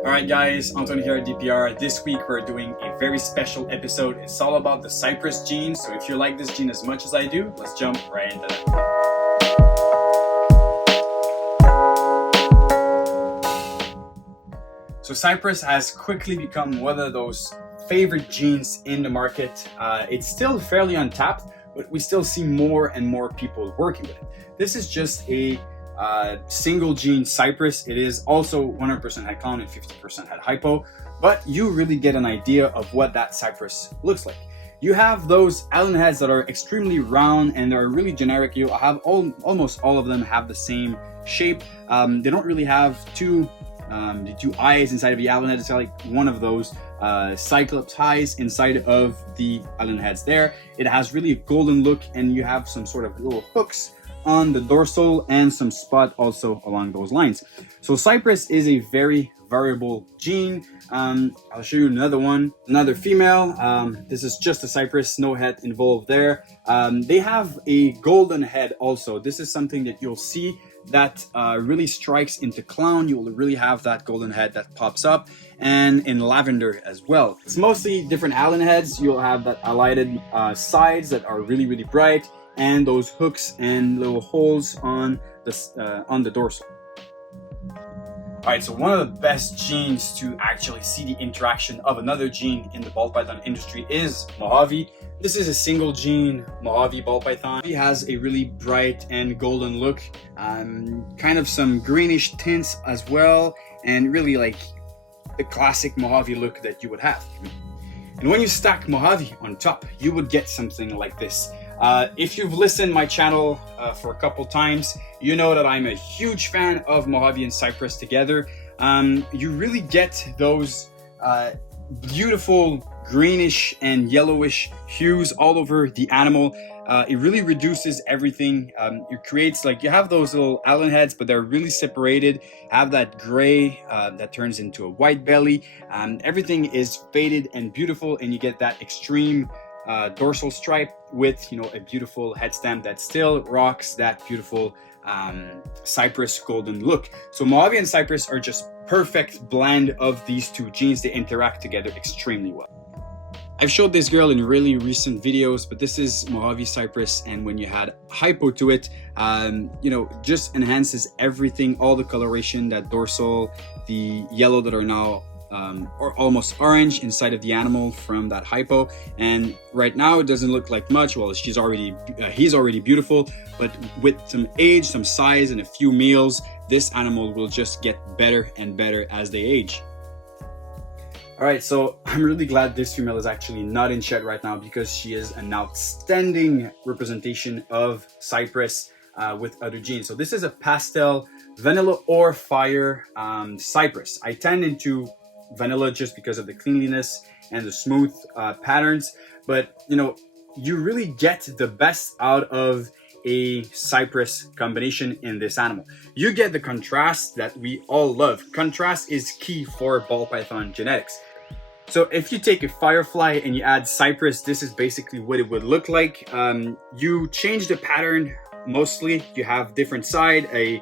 Alright guys, Anton here at DPR. This week we're doing a very special episode. It's all about the Cypress gene, so if you like this gene as much as I do, let's jump right into that. So Cypress has quickly become one of those favorite genes in the market. It's still fairly untapped, but we still see more and more people working with it. This is just a single gene Cypress. It is also 100% head clown and 50% head hypo, but you really get an idea of what that Cypress looks like. You have those Allen heads that are extremely round and they're really generic. You have almost all of them have the same shape. They don't really have the two eyes inside of the Allen head. It's like one of those Cyclops eyes inside of the Allen heads there. It has really a golden look, and you have some sort of little hooks on the dorsal and some spot also along those lines. So Cypress is a very variable gene. I'll show you another female. This is just a Cypress, no head involved there. They have a golden head also. This is something that you'll see that really strikes into clown. You will really have that golden head that pops up, and in lavender as well. It's mostly different Allen heads. You'll have that highlighted sides that are really bright, and those hooks and little holes on the dorsal. Alright, so one of the best genes to actually see the interaction of another gene in the ball python industry is Mojave. This is a single gene Mojave ball python. He has a really bright and golden look, kind of some greenish tints as well, and really like the classic Mojave look that you would have. And when you stack Mojave on top, you would get something like this. If you've listened to my channel for a couple times, you know that I'm a huge fan of Mojave and Cypress together. You really get those beautiful greenish and yellowish hues all over the animal. It really reduces everything. It creates, like, you have those little Allen heads, but they're really separated, have that gray that turns into a white belly. Everything is faded and beautiful, and you get that extreme dorsal stripe with, a beautiful head stamp that still rocks that beautiful Cypress golden look. So Mojave and Cypress are just perfect blend of these two genes. They interact together extremely well. I've showed this girl in really recent videos, but this is Mojave Cypress, and when you add hypo to it, just enhances everything, all the coloration, that dorsal, the yellow that are now or almost orange inside of the animal from that hypo. And right now it doesn't look like much. Well, he's already beautiful, but with some age, some size, and a few meals, this animal will just get better and better as they age. All right, so I'm really glad this female is actually not in shed right now, because she is an outstanding representation of Cypress with other genes. So this is a pastel vanilla or fire Cypress. I tend into vanilla just because of the cleanliness and the smooth patterns, but you really get the best out of a Cypress combination in this animal. You get the contrast that we all love. Contrast is key for ball python genetics. So if you take a firefly and you add Cypress, this is basically what it would look like. You change the pattern mostly. You have different side, a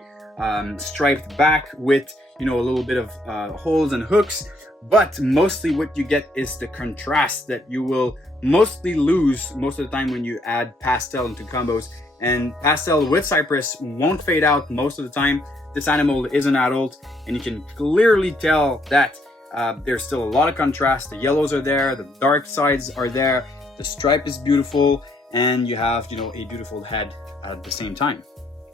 striped back with a little bit of holes and hooks, but mostly what you get is the contrast that you will mostly lose most of the time when you add pastel into combos. And pastel with Cypress won't fade out most of the time. This animal is an adult, and you can clearly tell that there's still a lot of contrast. The yellows are there, the dark sides are there, the stripe is beautiful, and you have a beautiful head at the same time.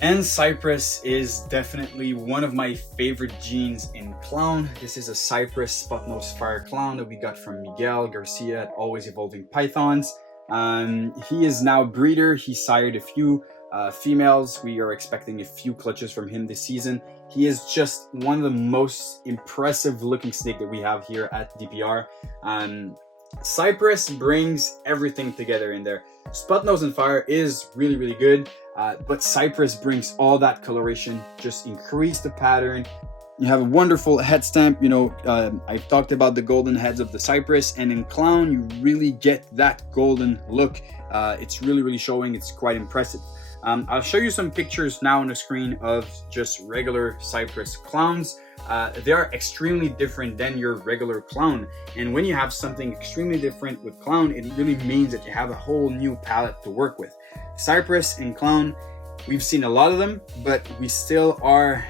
And Cypress is definitely one of my favorite genes in clown. This is a Cypress spot-nose fire clown that we got from Miguel Garcia at Always Evolving Pythons. He is now breeder. He sired a few females. We are expecting a few clutches from him this season. He is just one of the most impressive looking snake that we have here at DPR. Cypress brings everything together in there. Spot nose and fire is really good, but Cypress brings all that coloration, just increase the pattern. You have a wonderful head stamp. I've talked about the golden heads of the Cypress, and in clown you really get that golden look. It's really showing. It's quite impressive. I'll show you some pictures now on the screen of just regular Cypress clowns. They are extremely different than your regular clown. And when you have something extremely different with clown, it really means that you have a whole new palette to work with. Cypress and clown, we've seen a lot of them, but we still are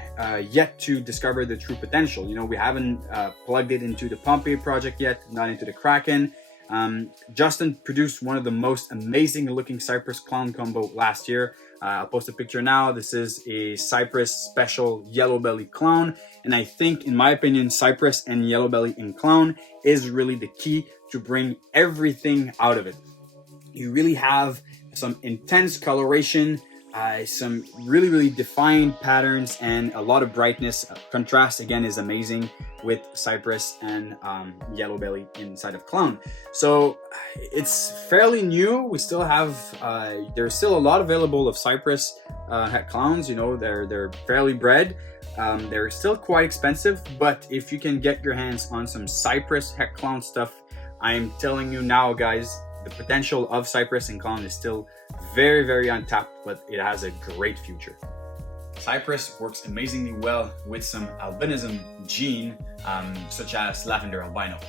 yet to discover the true potential. You know, we haven't plugged it into the Pompeii project yet, not into the Kraken. Justin produced one of the most amazing looking Cypress clown combo last year. I'll post a picture now. This is a Cypress special yellow belly clown. And I think, in my opinion, Cypress and yellow belly in clown is really the key to bring everything out of it. You really have some intense coloration, some really defined patterns, and a lot of brightness. Contrast again is amazing with Cypress and yellow belly inside of clown. So it's fairly new. We still have there's still a lot available of Cypress hat clowns. You know, they're fairly bred. They're still quite expensive, but if you can get your hands on some Cypress hat clown stuff, I'm telling you now, guys, the potential of Cypress and clown is still very untapped, but it has a great future. Cypress works amazingly well with some albinism gene, such as lavender albino.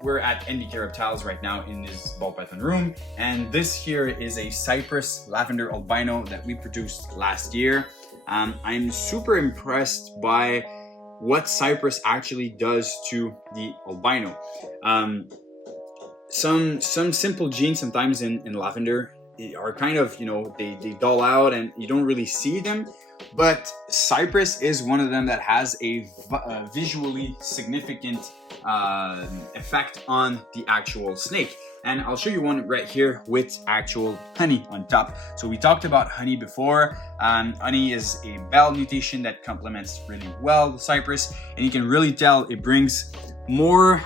We're at NDK Reptiles right now in this ball python room, and this here is a Cypress lavender albino that we produced last year. I'm super impressed by what Cypress actually does to the albino. Some simple genes sometimes in lavender are kind of, you know, they dull out and you don't really see them, but Cypress is one of them that has a visually significant effect on the actual snake. And I'll show you one right here with actual honey on top. So we talked about honey before. Honey is a bell mutation that complements really well the Cypress, and you can really tell it brings more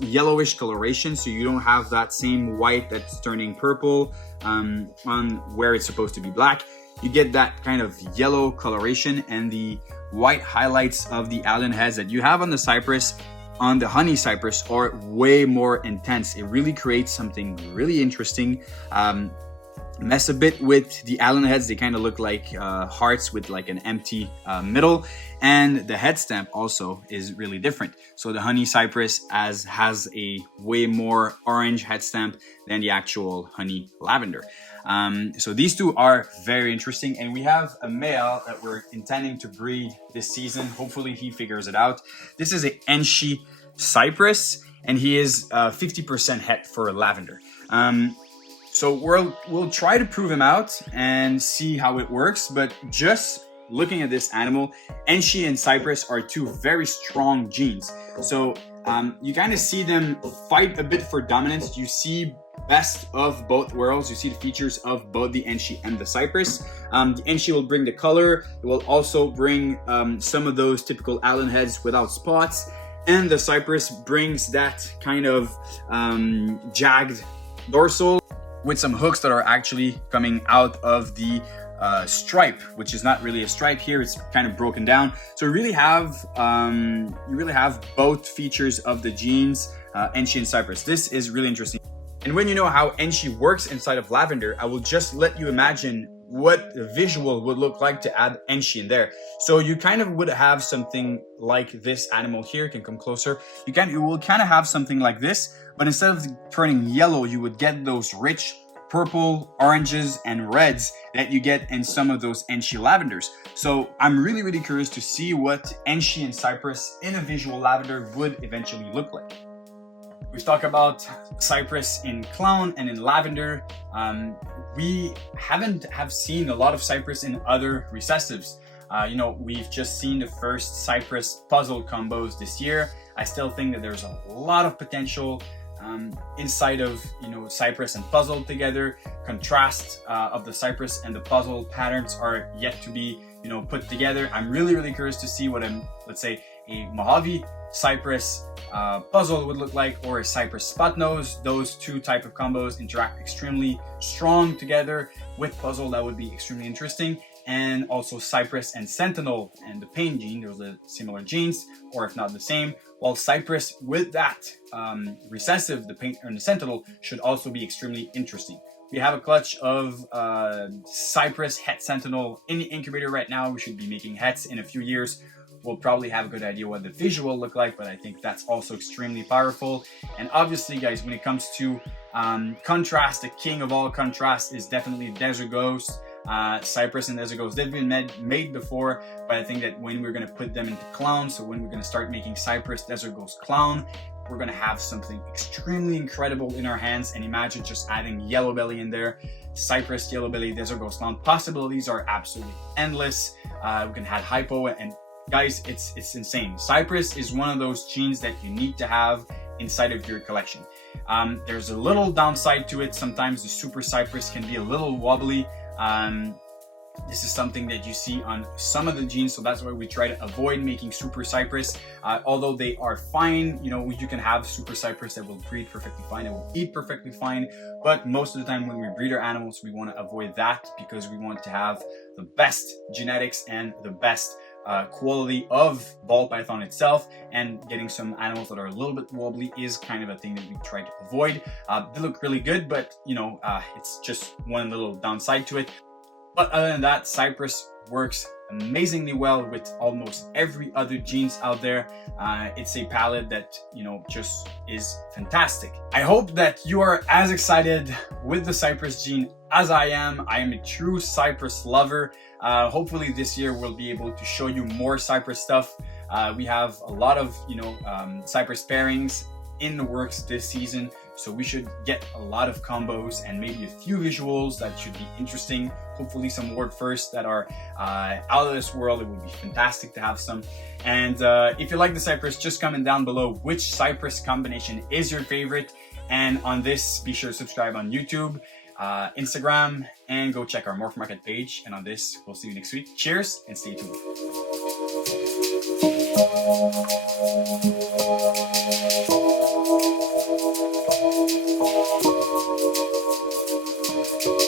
yellowish coloration, so you don't have that same white that's turning purple on where it's supposed to be black. You get that kind of yellow coloration, and the white highlights of the alien heads that you have on the Cypress, on the honey Cypress, are way more intense. It really creates something really interesting. Mess a bit with the alien heads. They kind of look like hearts with like an empty middle, and the head stamp also is really different. So the honey Cypress has a way more orange head stamp than the actual honey lavender. So these two are very interesting, and we have a male that we're intending to breed this season. Hopefully he figures it out. This is a Enshi Cypress, and he is 50% het for lavender. So we'll try to prove him out and see how it works, but just looking at this animal, Enshi and Cypress are two very strong genes. So you kind of see them fight a bit for dominance. You see best of both worlds. You see the features of both the Enshi and the Cypress. The Enshi will bring the color. It will also bring some of those typical alien heads without spots. And the Cypress brings that kind of jagged dorsal with some hooks that are actually coming out of the stripe, which is not really a stripe here. It's kind of broken down. So you really have both features of the genes, Enshi and Cypress. This is really interesting. And when you know how Enshi works inside of lavender, I will just let you imagine what the visual would look like to add Enshi in there. So you kind of would have something like this animal here. You can come closer. You will kind of have something like this, but instead of turning yellow, you would get those rich purple, oranges, and reds that you get in some of those Enshi lavenders. So I'm really curious to see what Enshi and Cypress in a visual lavender would eventually look like. We've talked about Cypress in clown and in lavender. We haven't seen a lot of Cypress in other recessives. You know, we've just seen the first Cypress puzzle combos this year. I still think that there's a lot of potential inside of, you know, Cypress and puzzle together. Contrast of the Cypress and the puzzle patterns are yet to be, you know, put together. I'm really curious to see what let's say a Mojave Cypress puzzle would look like, or a Cypress spot nose. Those two type of combos interact extremely strong together with puzzle. That would be extremely interesting. And also Cypress and Sentinel and the pain gene, those are similar genes, or if not the same. While Cypress with that recessive, the pain and the Sentinel, should also be extremely interesting. We have a clutch of Cypress Het Sentinel in the incubator right now. We should be making hets in a few years. We'll probably have a good idea what the visual look like, but I think that's also extremely powerful. And obviously, guys, when it comes to contrast, the king of all contrast is definitely Desert Ghost. Cypress and Desert Ghost, they've been made before, but I think that when we're going to put them into clown, so when we're going to start making Cypress Desert Ghost clown, we're going to have something extremely incredible in our hands. And imagine just adding Yellow Belly in there, Cypress, Yellow Belly, Desert Ghost clown. Possibilities are absolutely endless. We can add hypo, and guys, it's insane. Cypress is one of those genes that you need to have inside of your collection. There's a little downside to it. Sometimes the Super Cypress can be a little wobbly. This is something that you see on some of the genes, so that's why we try to avoid making Super Cypress. Although they are fine, you know, you can have Super Cypress that will breed perfectly fine, that will eat perfectly fine, but most of the time when we breed our animals, we want to avoid that because we want to have the best genetics and the best quality of ball python itself, and getting some animals that are a little bit wobbly is kind of a thing that we try to avoid. They look really good, but you know, it's just one little downside to it. But other than that, Cypress works amazingly well with almost every other genes out there. It's a palette that, you know, just is fantastic. I hope that you are as excited with the Cypress gene as I am. I am a true Cypress lover. Hopefully this year we'll be able to show you more Cypress stuff. We have a lot of, you know, Cypress pairings in the works this season, so we should get a lot of combos and maybe a few visuals that should be interesting. Hopefully some word first that are out of this world. It would be fantastic to have some. And if you like the Cypress, just comment down below which Cypress combination is your favorite. And on this, be sure to subscribe on YouTube, Instagram, and go check our Morph Market page. And on this, we'll see you next week. Cheers and stay tuned.